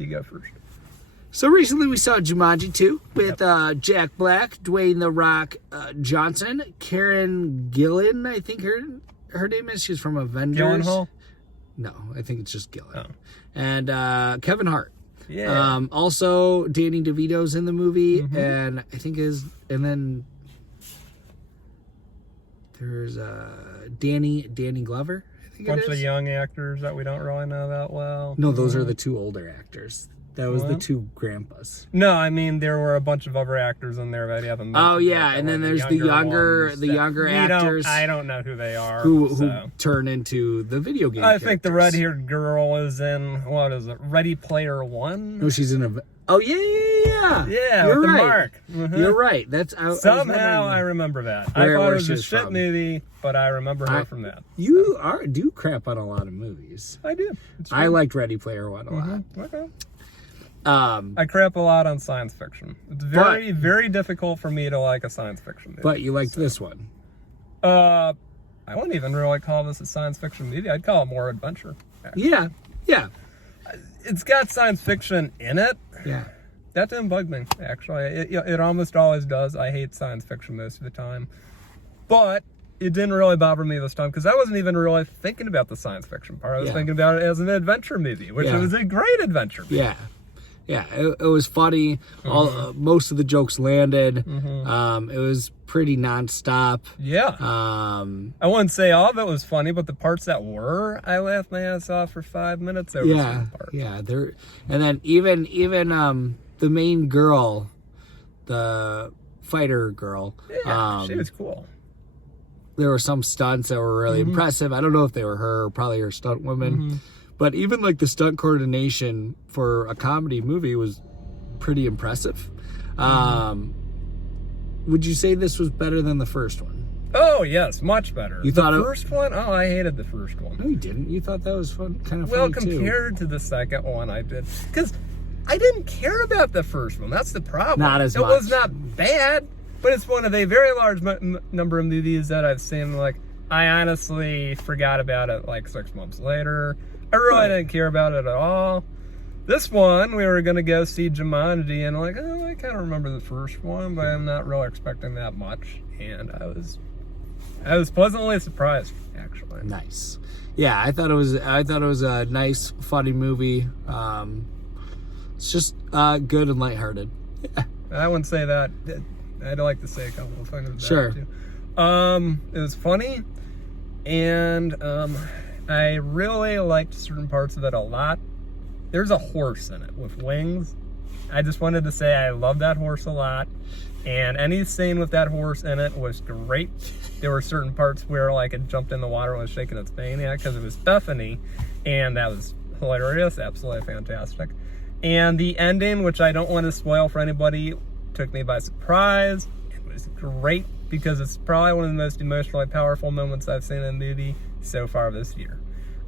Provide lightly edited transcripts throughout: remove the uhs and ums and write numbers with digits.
You go first. So recently we saw Jumanji 2 with Jack Black, Dwayne "The Rock" Johnson, Karen Gillan, I think her name is. She's from Avengers. Gyllenhaal? No, I think it's just Gillan. Oh. And Kevin Hart. Yeah. Also, Danny DeVito's in the movie, and I think and then there's Danny Glover. I think Bunch it of is. young actors that we don't really know that well. No, those are the two older actors. That was the two grandpas. No, I mean there were a bunch of other actors in there that haven't. Oh yeah, and then there's the younger actors. I don't know who they are. Who turn into the video game. I think the red-haired girl is in what is it? Ready Player One. No, she's in a. Oh yeah. Yeah, You're with right. the mark. You're right. That's Somehow I remember that. I thought it was a shit movie, but I remember her from that. You do crap on a lot of movies. I do. I liked Ready Player One a lot. Okay. I crap a lot on science fiction. It's very difficult for me to like a science fiction movie. But you liked this one. I wouldn't even really call this a science fiction movie. I'd call it more adventure. Actually. Yeah. It's got science fiction in it. Yeah. That didn't bug me, actually. It almost always does. I hate science fiction most of the time. But it didn't really bother me this time because I wasn't even really thinking about the science fiction part. I was thinking about it as an adventure movie, which was a great adventure movie. Yeah, it was funny. Most of the jokes landed. It was pretty nonstop. Yeah. I wouldn't say all of it was funny, but the parts that were, I laughed my ass off for 5 minutes over some parts. Yeah. And then even the main girl, the fighter girl. Yeah, she was cool. There were some stunts that were really impressive. I don't know if they were her or probably her stunt woman. But even like the stunt coordination for a comedy movie was pretty impressive. Would you say this was better than the first one? Oh yes, much better. You thought the first one? Oh, I hated the first one. No, you didn't. You thought that was fun, kind of funny well, compared to the second one, I did because I didn't care about the first one. That's the problem. Not as much. It was not bad, but it's one of a very large number of movies that I've seen. Like I honestly forgot about it like 6 months later. I really didn't care about it at all. This one, we were going to go see Jumanji, and I kind of remember the first one, but I'm not really expecting that much. And I was pleasantly surprised, actually. Nice. Yeah, I thought it was a nice, funny movie. It's just good and lighthearted. Yeah. I wouldn't say that. I'd like to say a couple of things about it too. It was funny, and I really liked certain parts of it a lot. There's a horse in it with wings. I just wanted to say I love that horse a lot. And any scene with that horse in it was great. There were certain parts where like it jumped in the water and was shaking its maniac because it was Bethany. And that was hilarious, absolutely fantastic. And the ending, which I don't want to spoil for anybody, took me by surprise. It was great because it's probably one of the most emotionally powerful moments I've seen in a movie so far this year.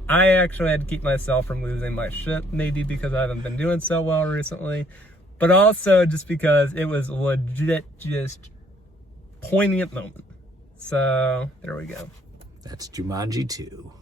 I actually had to keep myself from losing my shit, maybe because I haven't been doing so well recently, but also just because it was legit just poignant moment. So there we go. That's Jumanji 2.